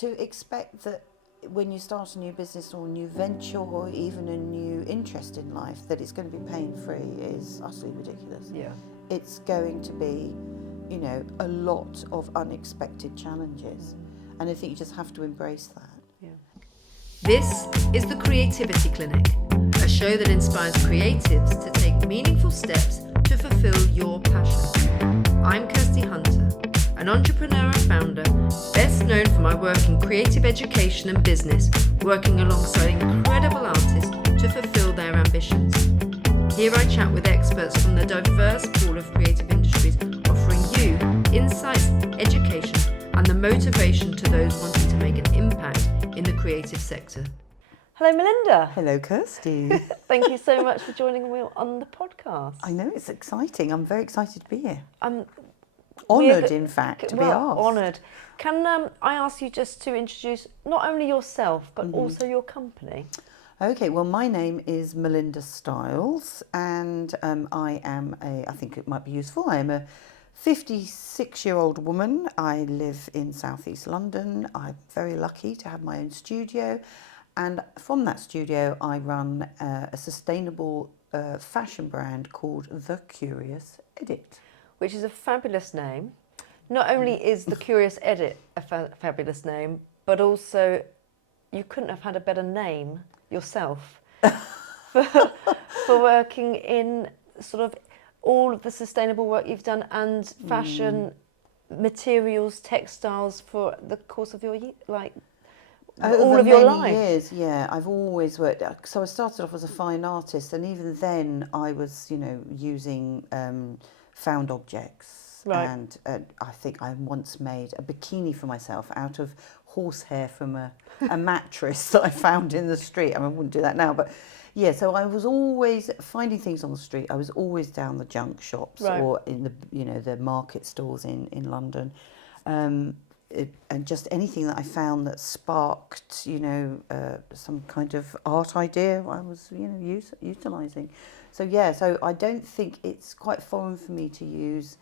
To expect that when you start a new business or a new venture or even a new interest in life that it's going to be pain-free is utterly ridiculous. Yeah. It's going to be, a lot of unexpected challenges. And I think you just have to embrace that. Yeah. This is the Creativity Clinic, a show that inspires creatives to take meaningful steps to fulfill your passion. I'm Kirsty Hunter, an entrepreneur and founder, best known for my work in creative education and business, working alongside incredible artists to fulfill their ambitions. Here I chat with experts from the diverse pool of creative industries, offering you insights, education, and the motivation to those wanting to make an impact in the creative sector. Hello, Melinda. Hello, Kirsty. Thank you so much for joining me on the podcast. I know, it's exciting. I'm very excited to be here. Honoured, in fact, to be well, asked. Honoured. Can I ask you just to introduce not only yourself, but also your company? Okay, well, my name is Melinda Styles, and I think it might be useful, I am a 56-year-old woman. I live in southeast London. I'm very lucky to have my own studio, and from that studio I run a sustainable fashion brand called The Curious Edit. Which is a fabulous name. Not only is The Curious Edit a fabulous name, but also you couldn't have had a better name yourself for working in sort of all of the sustainable work you've done and fashion, materials, textiles for the course of your all of your life. Years, yeah. I've always worked. So I started off as a fine artist, and even then I was, using found objects. Right. And I think I once made a bikini for myself out of horsehair from a mattress that I found in the street. I wouldn't do that now, but yeah. So I was always finding things on the street. I was always down the junk shops or in the the market stores in London. And just anything that I found that sparked, some kind of art idea, I was, utilising. So yeah, so I don't think it's quite foreign for me to use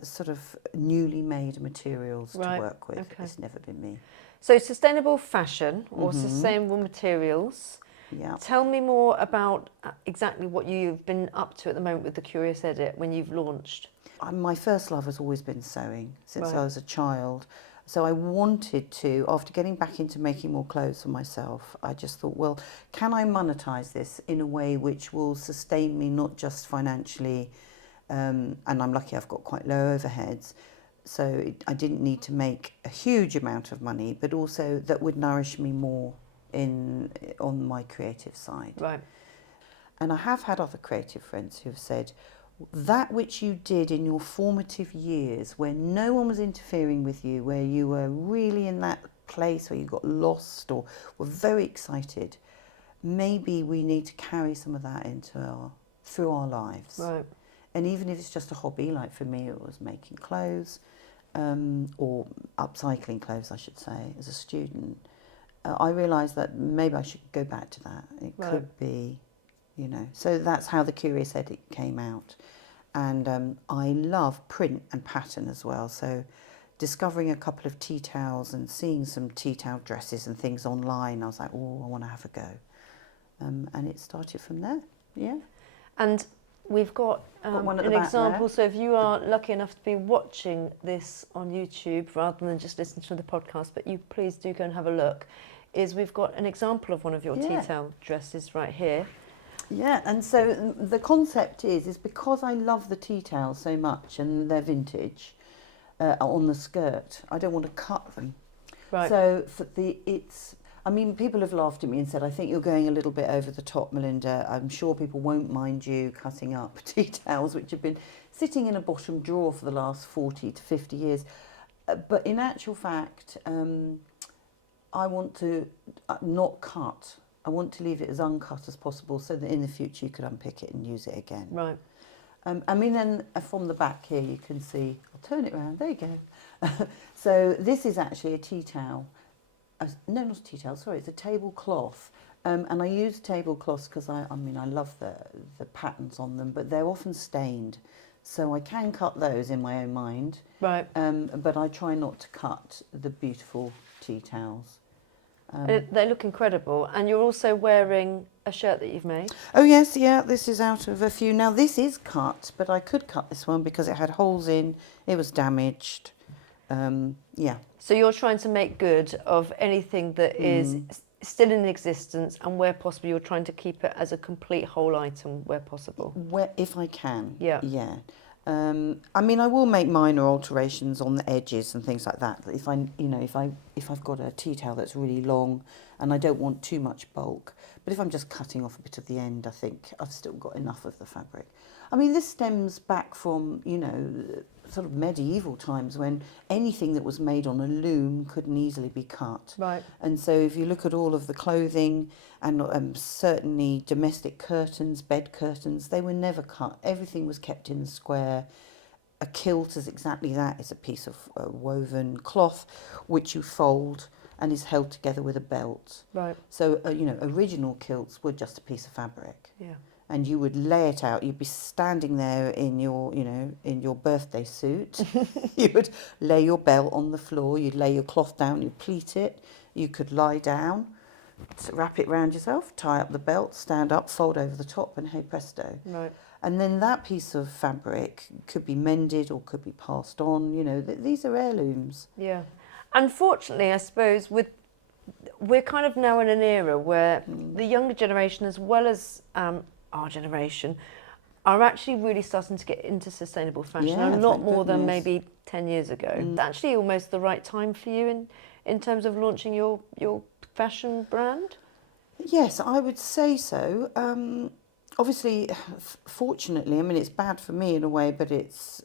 sort of newly made materials to work with. Okay. It's never been me. So sustainable fashion or sustainable materials. Yeah. Tell me more about exactly what you've been up to at the moment with The Curious Edit when you've launched. My first love has always been sewing since Right. I was a child. So I wanted to, after getting back into making more clothes for myself, I just thought, well, can I monetize this in a way which will sustain me not just financially, and I'm lucky I've got quite low overheads, so I didn't need to make a huge amount of money, but also that would nourish me more on my creative side. Right. And I have had other creative friends who have said, that which you did in your formative years where no one was interfering with you, where you were really in that place where you got lost or were very excited, maybe we need to carry some of that through our lives. Right. And even if it's just a hobby, like for me it was making clothes, or upcycling clothes I should say, as a student, I realised that maybe I should go back to that. It could be, so that's how The Curious Edit came out. And I love print and pattern as well, so discovering a couple of tea towels and seeing some tea towel dresses and things online, I was like, oh, I want to have a go. And it started from there, yeah. And we've got one at an the back example, there. so if you are lucky enough to be watching this on YouTube rather than just listening to the podcast, but you please do go and have a look, is we've got an example of one of your tea towel dresses right here. Yeah, and so the concept is because I love the tea towels so much and they're vintage on the skirt, I don't want to cut them. Right. So people have laughed at me and said, I think you're going a little bit over the top, Melinda. I'm sure people won't mind you cutting up tea towels, which have been sitting in a bottom drawer for the last 40 to 50 years. But in actual fact, I want to not cut. I want to leave it as uncut as possible so that in the future you could unpick it and use it again. Right. Then from the back here you can see, I'll turn it around, there you go. So this is actually a tea towel. No, not a tea towel, sorry, it's a tablecloth. And I use tablecloths because I love the patterns on them, but they're often stained. So I can cut those in my own mind, Right. but I try not to cut the beautiful tea towels. They look incredible. And you're also wearing a shirt that you've made. Oh yes, yeah, this is out of a few. Now this is cut, but I could cut this one because it had holes in, it was damaged. Yeah. So you're trying to make good of anything that is still in existence, and where possible you're trying to keep it as a complete whole item where possible. Where, if I can. Yeah. Yeah. I mean, I will make minor alterations on the edges and things like that. If I've got a tea towel that's really long and I don't want too much bulk, but if I'm just cutting off a bit of the end, I think I've still got enough of the fabric. I mean, this stems back from, sort of medieval times when anything that was made on a loom couldn't easily be cut. Right. And so if you look at all of the clothing and certainly domestic curtains, bed curtains, they were never cut. Everything was kept in the square. A kilt is exactly that. It's a piece of woven cloth which you fold and is held together with a belt. Right. So, original kilts were just a piece of fabric. Yeah. And you would lay it out. You'd be standing there in your, in your birthday suit. You would lay your belt on the floor. You'd lay your cloth down. You'd pleat it. You could lie down, wrap it round yourself, tie up the belt, stand up, fold over the top, and hey presto. Right. And then that piece of fabric could be mended or could be passed on. These are heirlooms. Yeah. Unfortunately, I suppose we're kind of now in an era where the younger generation, as well as our generation, are actually really starting to get into sustainable fashion, Yeah, a lot thank more than goodness. maybe 10 years ago. It's actually almost the right time for you in terms of launching your fashion brand. Yes, I would say so. Obviously, fortunately, I mean, it's bad for me in a way, but it's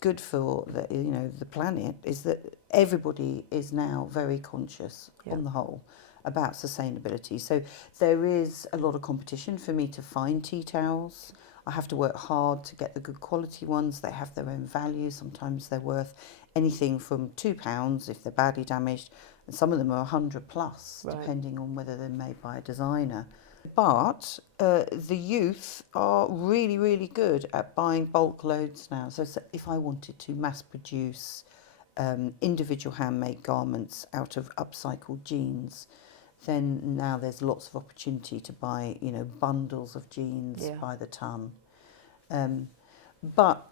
good for the planet. Is that everybody is now very conscious on the whole about sustainability. So there is a lot of competition for me to find tea towels. I have to work hard to get the good quality ones. They have their own value. Sometimes they're worth anything from £2 if they're badly damaged, and some of them are 100 plus, depending on whether they're made by a designer. But the youth are really, really good at buying bulk loads now. So if I wanted to mass produce individual handmade garments out of upcycled jeans, then now there's lots of opportunity to buy, bundles of jeans by the ton. But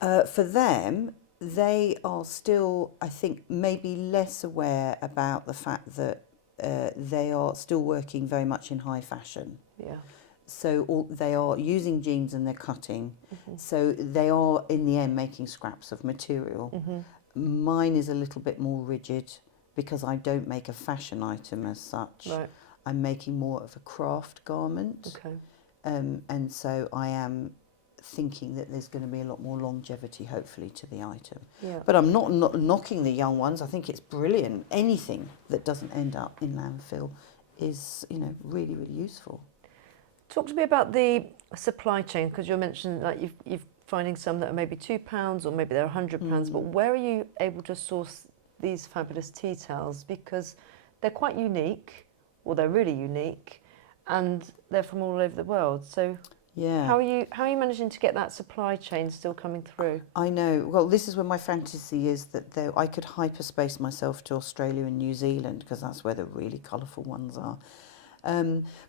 for them, they are still, I think, maybe less aware about the fact that they are still working very much in high fashion. Yeah. So they are using jeans and they're cutting. So they are, in the end, making scraps of material. Mine is a little bit more rigid because I don't make a fashion item as such. Right. I'm making more of a craft garment. Okay. And so I am thinking that there's going to be a lot more longevity, hopefully, to the item. Yeah. But I'm not knocking the young ones. I think it's brilliant. Anything that doesn't end up in landfill is, really, really useful. Talk to me about the supply chain, because you mentioned like you've finding some that are maybe £2 or maybe they're £100. But where are you able to source these fabulous tea towels? Because they're quite unique, or they're really unique, and they're from all over the world. So Yeah. how are you managing to get that supply chain still coming through? I know. Well, this is where my fantasy is that I could hyperspace myself to Australia and New Zealand because that's where the really colourful ones are.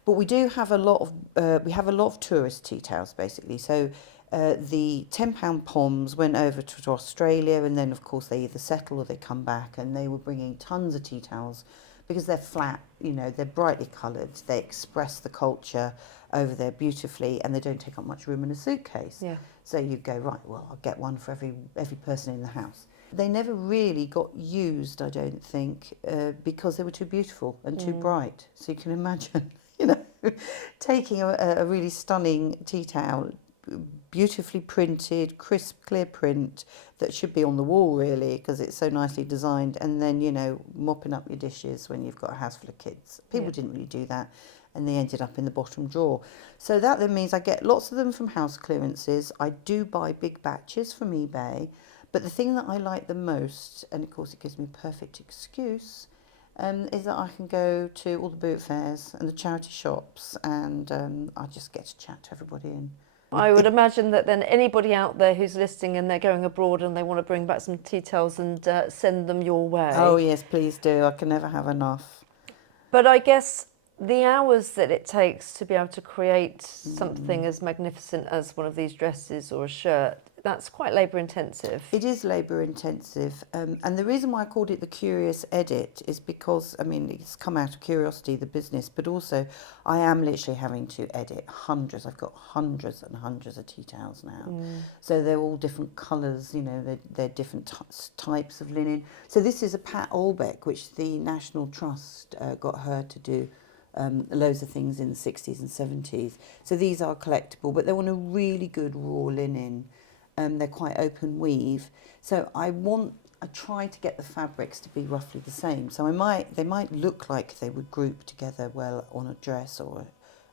But we do have a lot of tourist tea towels basically. So the £10 poms went over to Australia, and then of course they either settle or they come back, and they were bringing tons of tea towels because they're flat, they're brightly coloured, they express the culture over there beautifully, and they don't take up much room in a suitcase. Yeah. So you go, right, well, I'll get one for every person in the house. They never really got used, I don't think, because they were too beautiful and too bright. So you can imagine, taking a really stunning tea towel, beautifully printed, crisp, clear print that should be on the wall really because it's so nicely designed, and then, mopping up your dishes when you've got a house full of kids. People didn't really do that, and they ended up in the bottom drawer. So that then means I get lots of them from house clearances. I do buy big batches from eBay, but the thing that I like the most, and of course it gives me a perfect excuse, is that I can go to all the boot fairs and the charity shops, and I just get to chat to everybody and I would imagine that then anybody out there who's listening and they're going abroad and they want to bring back some tea towels and send them your way. Oh yes, please do. I can never have enough. But I guess the hours that it takes to be able to create something as magnificent as one of these dresses or a shirt, that's quite labour intensive. It is labour intensive, and the reason why I called it the Curious Edit is because, I mean, it's come out of curiosity, the business, but also I am literally having to edit hundreds. I've got hundreds and hundreds of tea towels now. So they're all different colours, you know, they're different types of linen. So this is a Pat Olbeck, which the National Trust got her to do. Loads of things in the 60s and 70s. So these are collectible, but they want a really good raw linen. They're quite open weave. So I try to get the fabrics to be roughly the same. So they might look like they would group together well on a dress or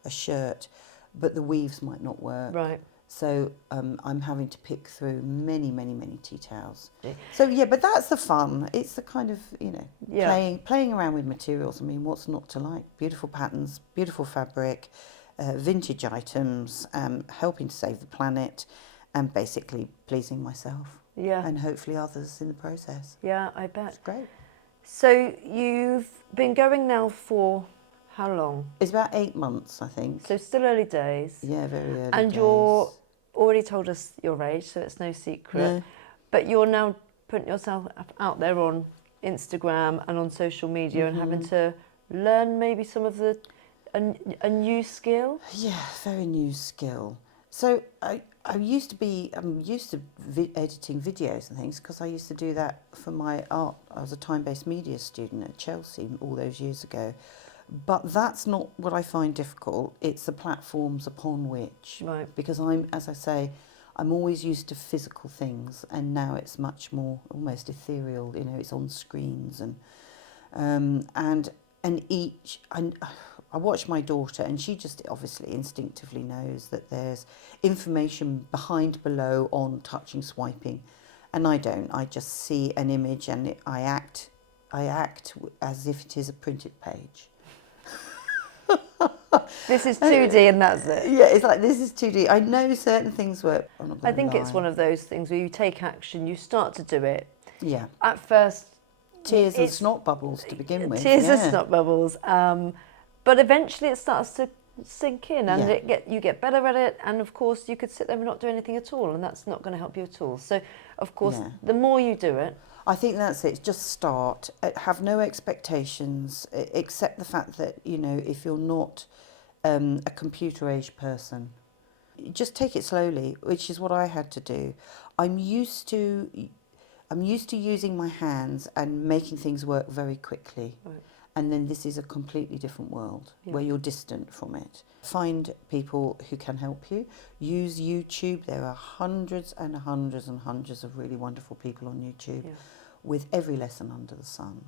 a shirt, but the weaves might not work. Right. So I'm having to pick through many, many, many tea towels. So yeah, but that's the fun. It's the kind of, you know, playing around with materials. I mean, what's not to like? Beautiful patterns, beautiful fabric, vintage items, helping to save the planet, and basically pleasing myself. Yeah. And hopefully others in the process. Yeah, I bet. It's great. So you've been going now for how long? It's about 8 months, I think. So still early days. Yeah, very early And days. you're already told us your age, so it's no secret. No. But you're now putting yourself out there on Instagram and on social media and having to learn maybe some of a new skill. Yeah, very new skill. So I'm used to editing videos and things because I used to do that for my art. I was a time-based media student at Chelsea all those years ago. But that's not what I find difficult. It's the platforms upon which, Right. because as I say, I'm always used to physical things, and now it's much more almost ethereal. You know, it's on screens I watch my daughter, and she just obviously instinctively knows that there's information behind, below, on, touching, swiping, and I don't. I just see an image and I act as if it is a printed page. This is 2D and that's it. Yeah, it's like, this is 2D. I know certain things work. I think it's one of those things where you take action, you start to do it. Yeah. At first, Tears and snot bubbles to begin with. Tears and yeah. snot bubbles. But eventually it starts to sink in and Yeah. you get better at it. And of course, you could sit there and not do anything at all, and that's not going to help you at all. So, of course, Yeah. the more you do it, I think that's it. Just start. Have no expectations, except the fact that, you know, if you're not a computer-age person, just take it slowly, which is what I had to do. I'm used to using my hands and making things work very quickly. Right. And then this is a completely different world Yeah. where you're distant from it. Find people who can help you. Use YouTube. There are hundreds and hundreds and hundreds of really wonderful people on YouTube with every lesson under the sun.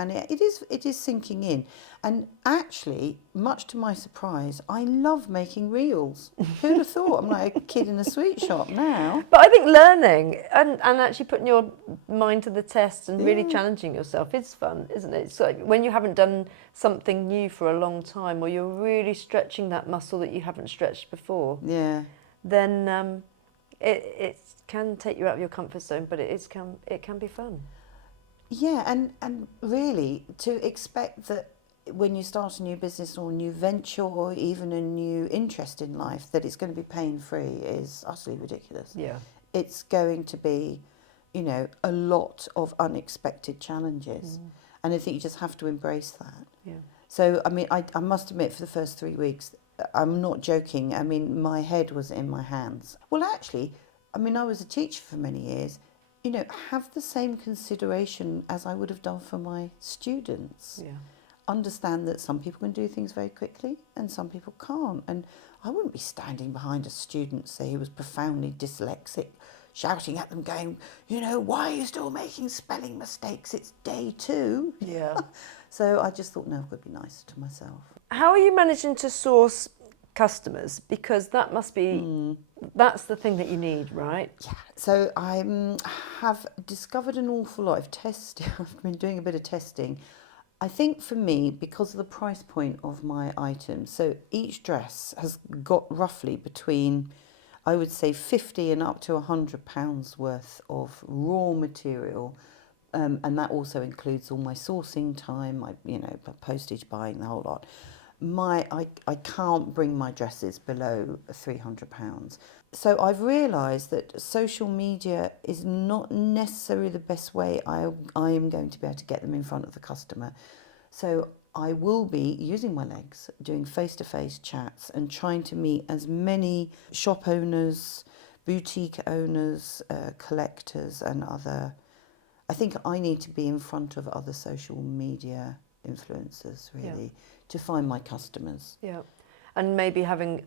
And it is sinking in. And actually, much to my surprise, I love making reels. Who'd have thought? I'm like a kid in a sweet shop now. but I think learning and actually putting your mind to the test and really Yeah. challenging yourself is fun, isn't it? It's like when you haven't done something new for a long time, or you're really stretching that muscle that you haven't stretched before, Yeah. then it can take you out of your comfort zone, but it can be fun. Yeah, and really to expect that when you start a new business or a new venture or even a new interest in life that it's going to be pain-free is utterly ridiculous. Yeah. It's going to be, you know, a lot of unexpected challenges. And I think you just have to embrace that. Yeah. So, I mean, I must admit, for the first 3 weeks, I'm not joking, I mean, my head was in my hands. Well, actually, I mean, I was a teacher for many years. You know, have the same consideration as I would have done for my students. Yeah. Understand that some people can do things very quickly and some people can't. And I wouldn't be standing behind a student, say, who was profoundly dyslexic, shouting at them going, you know, why are you still making spelling mistakes? It's day 2. Yeah. So I just thought, no, I've got to be nicer to myself. How are you managing to source customers? Because that must be, that's the thing that you need, right? Yeah, so I have discovered an awful lot of testing. I've been doing a bit of testing. I think for me, because of the price point of my items, so each dress has got roughly between, I would say, 50 and up to £100 worth of raw material. And that also includes all my sourcing time, my postage, buying, the whole lot. I can't bring my dresses below £300. So I've realised that social media is not necessarily the best way I am going to be able to get them in front of the customer. So I will be using my legs, doing face-to-face chats and trying to meet as many shop owners, boutique owners, collectors and other... I think I need to be in front of other social media influencers, really, to find my customers. Yeah. And maybe having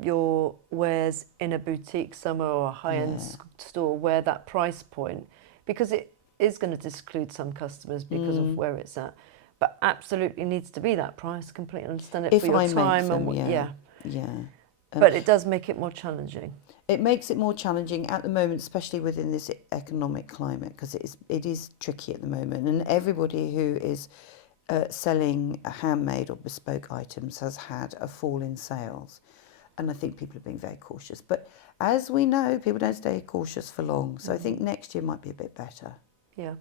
your wares in a boutique somewhere or a high-end store where that price point, because it is going to disclude some customers because of where it's at, but absolutely needs to be that price. Completely understand it If for your I time. make them, But it does make it more challenging. It makes it more challenging at the moment, especially within this economic climate, because it is tricky at the moment. And everybody who is selling handmade or bespoke items has had a fall in sales. And I think people are being very cautious. But as we know, people don't stay cautious for long. So I think next year might be a bit better. Yeah.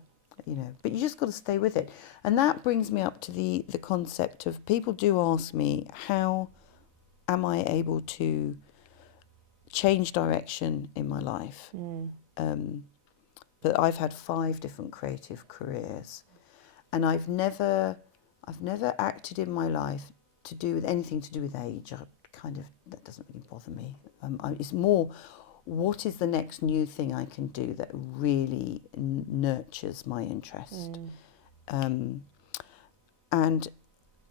But you just got to stay with it. And that brings me up to the concept of, people do ask me, how am I able to change direction in my life? But I've had 5 different creative careers, and I've never acted in my life to do with anything to do with age. That doesn't really bother me. It's more, what is the next new thing I can do that really nurtures my interest? And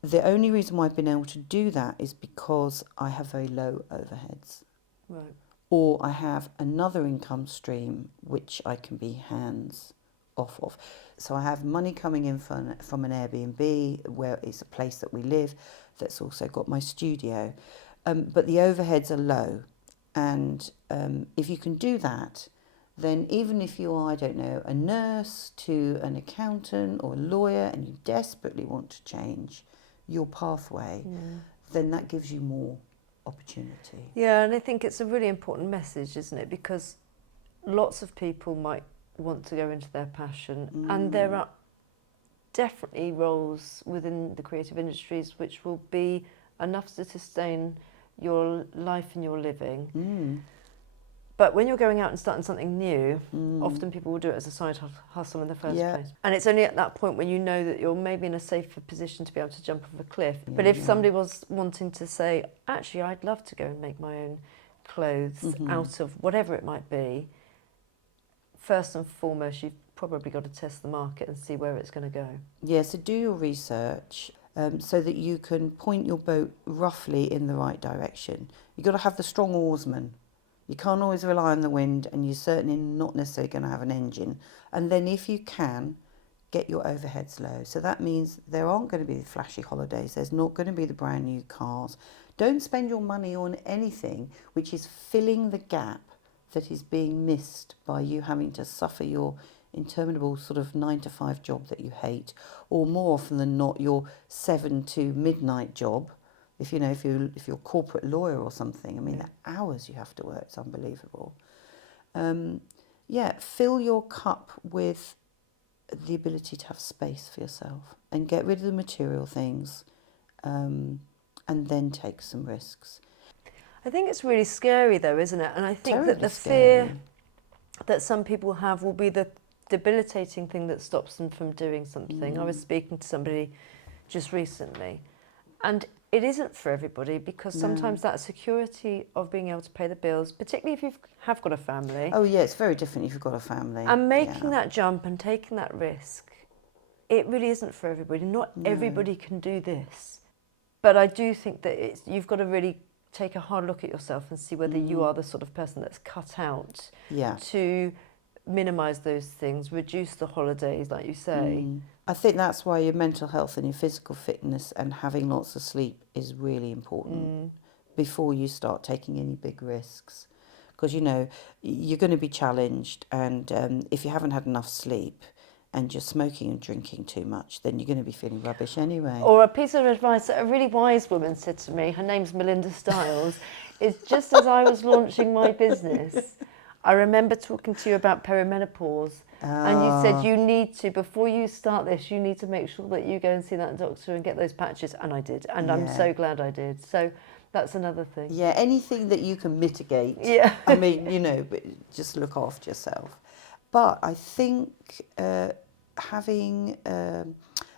the only reason why I've been able to do that is because I have very low overheads. Right. Or I have another income stream which I can be hands off of. So I have money coming in from an Airbnb, where it's a place that we live, that's also got my studio. But the overheads are low. And if you can do that, then even if you are, I don't know, a nurse to an accountant or a lawyer, and you desperately want to change your pathway, then that gives you more opportunity. Yeah, and I think it's a really important message, isn't it? Because lots of people might want to go into their passion, and there are definitely roles within the creative industries which will be enough to sustain your life and your living. But when you're going out and starting something new, often people will do it as a side hustle in the first place. And it's only at that point when you know that you're maybe in a safer position to be able to jump off a cliff. But if somebody was wanting to say, actually, I'd love to go and make my own clothes out of whatever it might be, first and foremost, you've probably got to test the market and see where it's going to go. Yeah, so do your research so that you can point your boat roughly in the right direction. You've got to have the strong oarsman. You can't always rely on the wind, and you're certainly not necessarily going to have an engine. And then if you can, get your overheads low. So that means there aren't going to be the flashy holidays. There's not going to be the brand new cars. Don't spend your money on anything which is filling the gap that is being missed by you having to suffer your interminable sort of 9-to-5 job that you hate, or more often than not, your 7 to midnight job. If you're a corporate lawyer or something, I mean, the hours you have to work, it's unbelievable. Fill your cup with the ability to have space for yourself, and get rid of the material things, and then take some risks. I think it's really scary though, isn't it? And I think Terribly that the scary. fear that some people have will be the debilitating thing that stops them from doing something. I was speaking to somebody just recently, and it isn't for everybody, because sometimes that security of being able to pay the bills, particularly if you have got a family. Oh yeah, it's very different if you've got a family. And making that jump and taking that risk, it really isn't for everybody. Not everybody can do this. But I do think that you've got to really take a hard look at yourself and see whether you are the sort of person that's cut out to minimise those things, reduce the holidays, like you say. I think that's why your mental health and your physical fitness and having lots of sleep is really important before you start taking any big risks. Because, you're going to be challenged, and if you haven't had enough sleep, and you're smoking and drinking too much, then you're going to be feeling rubbish anyway. Or a piece of advice that a really wise woman said to me, her name's Melinda Styles, is just as I was launching my business, I remember talking to you about perimenopause, and you said you need to, before you start this, you need to make sure that you go and see that doctor and get those patches, and I did, and I'm so glad I did. So that's another thing. Yeah, anything that you can mitigate. Yeah. I mean, you know, but just look after yourself. But I think having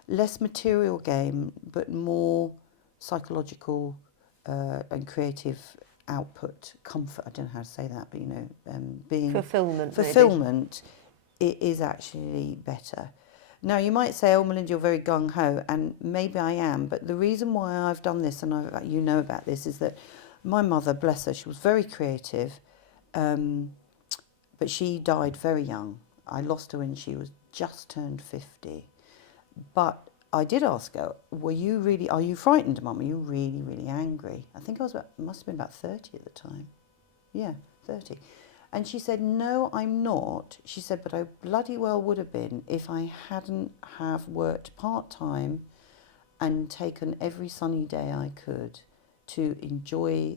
less material gain, but more psychological and creative output, comfort, I don't know how to say that, but, you know, being... Fulfillment, it is actually better. Now, you might say, oh, Melinda, you're very gung-ho, and maybe I am, but the reason why I've done this, and you know about this, is that my mother, bless her, she was very creative, but she died very young. I lost her when she was just turned 50. But I did ask her, are you frightened, Mum? Are you really, really angry? I think must have been about 30 at the time. Yeah, 30. And she said, no, I'm not. She said, but I bloody well would have been if I hadn't have worked part-time and taken every sunny day I could to enjoy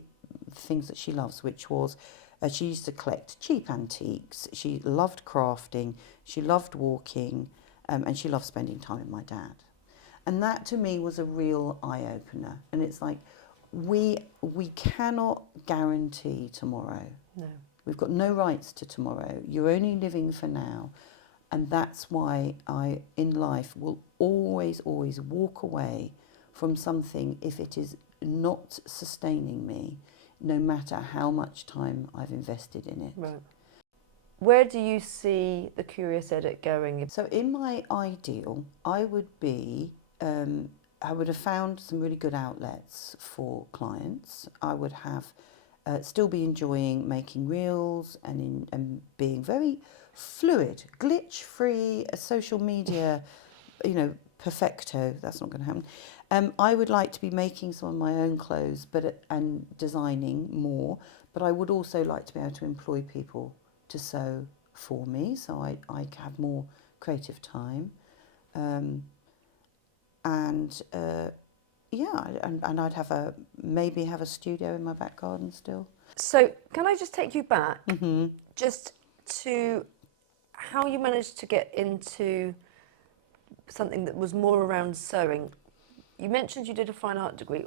things that she loves, which was, she used to collect cheap antiques. She loved crafting. She loved walking. And she loved spending time with my dad. And that to me was a real eye-opener. And it's like, we cannot guarantee tomorrow. No. We've got no rights to tomorrow. You're only living for now. And that's why I, in life, will always, always walk away from something if it is not sustaining me, no matter how much time I've invested in it. Right. Where do you see the Curious Edit going? So in my ideal, I would have found some really good outlets for clients. I would have still be enjoying making reels and being very fluid, glitch-free, social media, you know, perfecto. That's not going to happen. I would like to be making some of my own clothes, and designing more. But I would also like to be able to employ people to sew for me, so I have more creative time. And I'd maybe have a studio in my back garden still. So can I just take you back Mm-hmm. just to how you managed to get into something that was more around sewing? You mentioned you did a fine art degree.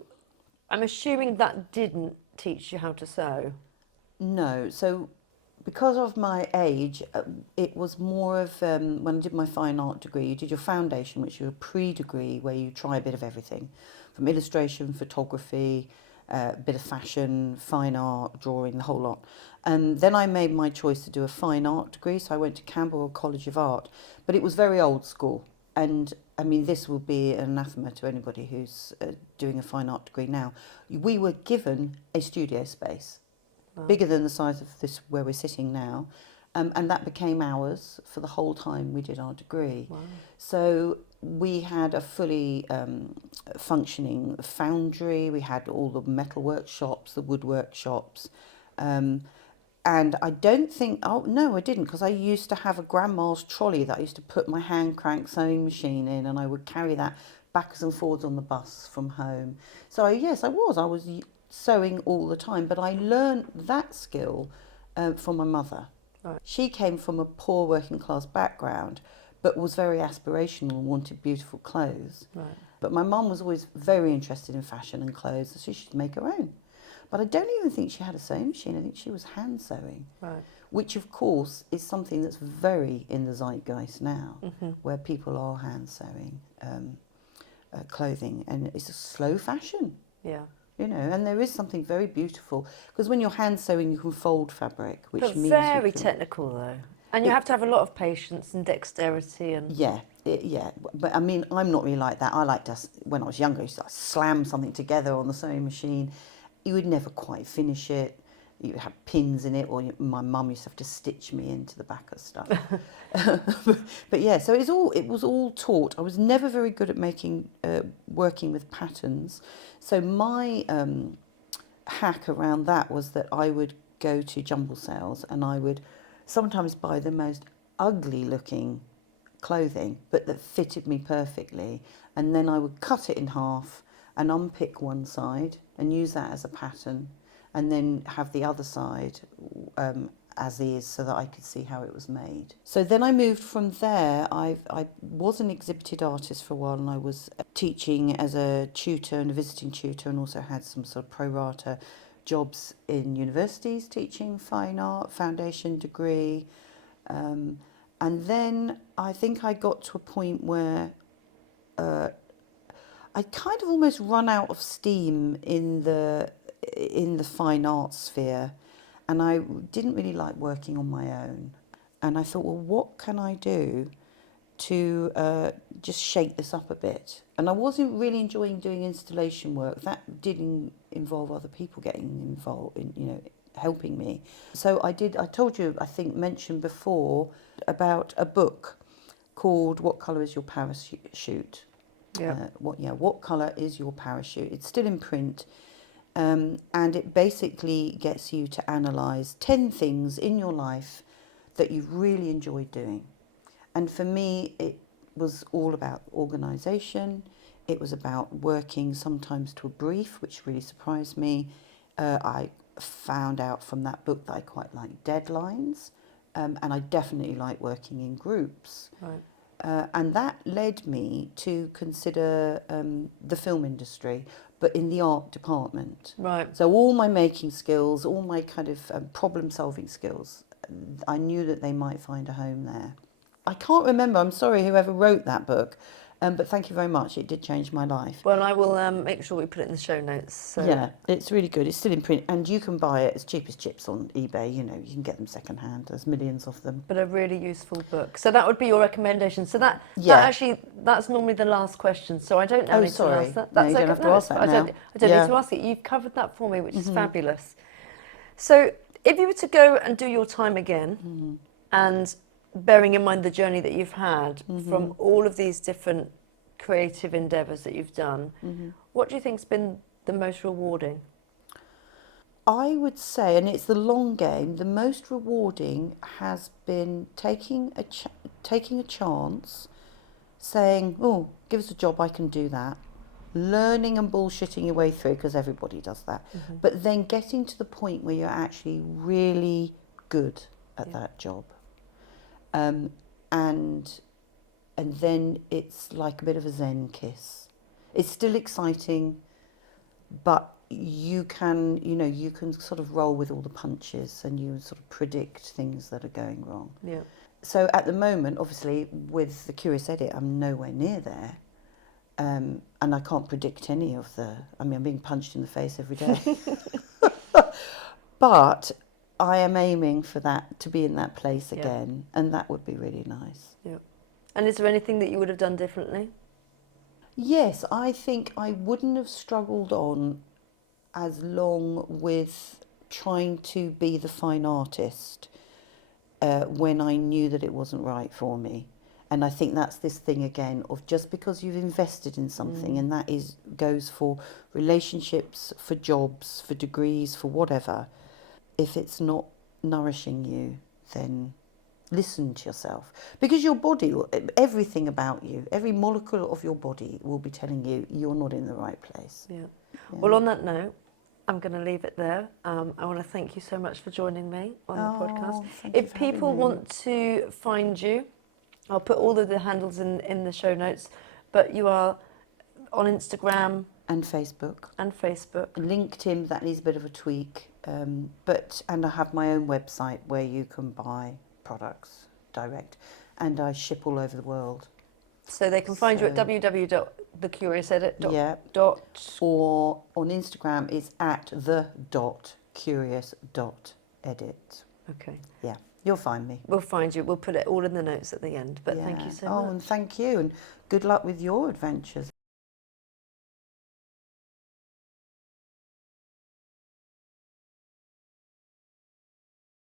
I'm assuming that didn't teach you how to sew. No, so because of my age, it was more of when I did my fine art degree, you did your foundation, which is a pre-degree where you try a bit of everything, from illustration, photography, a bit of fashion, fine art, drawing, the whole lot. And then I made my choice to do a fine art degree, so I went to Camberwell College of Art, but it was very old school. And I mean, this will be an anathema to anybody who's doing a fine art degree now. We were given a studio space, bigger than the size of this where we're sitting now, and that became ours for the whole time we did our degree. Wow. So we had a fully functioning foundry, we had all the metal workshops, the wood workshops, and I don't think, oh no I didn't, because I used to have a grandma's trolley that I used to put my hand crank sewing machine in, and I would carry that backwards and forwards on the bus from home. So yes, I was sewing all the time, but I learned that skill from my mother. Right. She came from a poor working class background, but was very aspirational and wanted beautiful clothes. Right. But my mum was always very interested in fashion and clothes, so she should make her own. But I don't even think she had a sewing machine. I think she was hand sewing, Right. which of course is something that's very in the zeitgeist now, Mm-hmm. where people are hand sewing clothing, and it's a slow fashion. Yeah. You know, and there is something very beautiful, because when you're hand sewing, you can fold fabric, which But means very you can, technical though, and you have to have a lot of patience and dexterity and. yeah. But I mean, I'm not really like that. I like to, when I was younger, I used to slam something together on the sewing machine. You would never quite finish it. You would have pins in it, or my mum used to have to stitch me into the back of stuff. But yeah, so it was all taught. I was never very good at working with patterns. So my hack around that was that I would go to jumble sales and I would sometimes buy the most ugly looking clothing, but that fitted me perfectly. And then I would cut it in half and unpick one side and use that as a pattern, and then have the other side as is, so that I could see how it was made. So then I moved from there. I was an exhibited artist for a while, and I was teaching as a tutor and a visiting tutor, and also had some sort of pro rata jobs in universities teaching fine art, foundation degree. And then I think I got to a point where I kind of almost run out of steam in the fine arts sphere, and I didn't really like working on my own. And I thought, well, what can I do to just shake this up a bit? And I wasn't really enjoying doing installation work. That didn't involve other people getting involved in, helping me. So I told you, I think, mentioned before about a book called What Colour is Your Parachute? Yeah. What colour is your parachute? It's still in print, and it basically gets you to analyse 10 things in your life that you've really enjoyed doing. And for me, it was all about organisation. It was about working sometimes to a brief, which really surprised me. I found out from that book that I quite like deadlines, and I definitely like working in groups. Right. And that led me to consider the film industry, but in the art department. Right. So all my making skills, all my kind of problem-solving skills, I knew that they might find a home there. I can't remember, I'm sorry, whoever wrote that book, but thank you very much. It did change my life. Well, I will make sure we put it in the show notes. So. Yeah, it's really good. It's still in print, and you can buy it as cheap as chips on eBay. You can get them second hand. There's millions of them. But a really useful book. So that would be your recommendation. So that's normally the last question. So I don't now need to ask that. No, you don't have to ask that now. I don't need to ask it. You've covered that for me, which is fabulous. So if you were to go and do your time again, and bearing in mind the journey that you've had from all of these different creative endeavours that you've done, what do you think's been the most rewarding? I would say, and it's the long game, the most rewarding has been taking a chance, saying, oh, give us a job, I can do that, learning and bullshitting your way through, because everybody does that, but then getting to the point where you're actually really good at that job. And then it's like a bit of a Zen kiss. It's still exciting, but you can sort of roll with all the punches, and you sort of predict things that are going wrong. Yeah. So at the moment, obviously, with the Curious Edit, I'm nowhere near there. And I can't predict any of I'm being punched in the face every day. But I am aiming for that, to be in that place again, and that would be really nice. Yeah. And is there anything that you would have done differently? Yes, I think I wouldn't have struggled on as long with trying to be the fine artist when I knew that it wasn't right for me. And I think that's this thing again of just because you've invested in something, and that goes for relationships, for jobs, for degrees, for whatever. If it's not nourishing you, then listen to yourself. Because your body, everything about you, every molecule of your body will be telling you you're not in the right place. Yeah. Well, on that note, I'm going to leave it there. I want to thank you so much for joining me on the podcast. If people want to find you, I'll put all of the handles in the show notes, but you are on Instagram. And Facebook. LinkedIn, that needs a bit of a tweak. And I have my own website where you can buy products direct, and I ship all over the world. So they can find you at www.thecuriousedit.com. Yeah. Or on Instagram, it's @the.curious.edit. Okay. Yeah, you'll find me. We'll find you. We'll put it all in the notes at the end. But thank you so much. Oh, and thank you, and good luck with your adventures.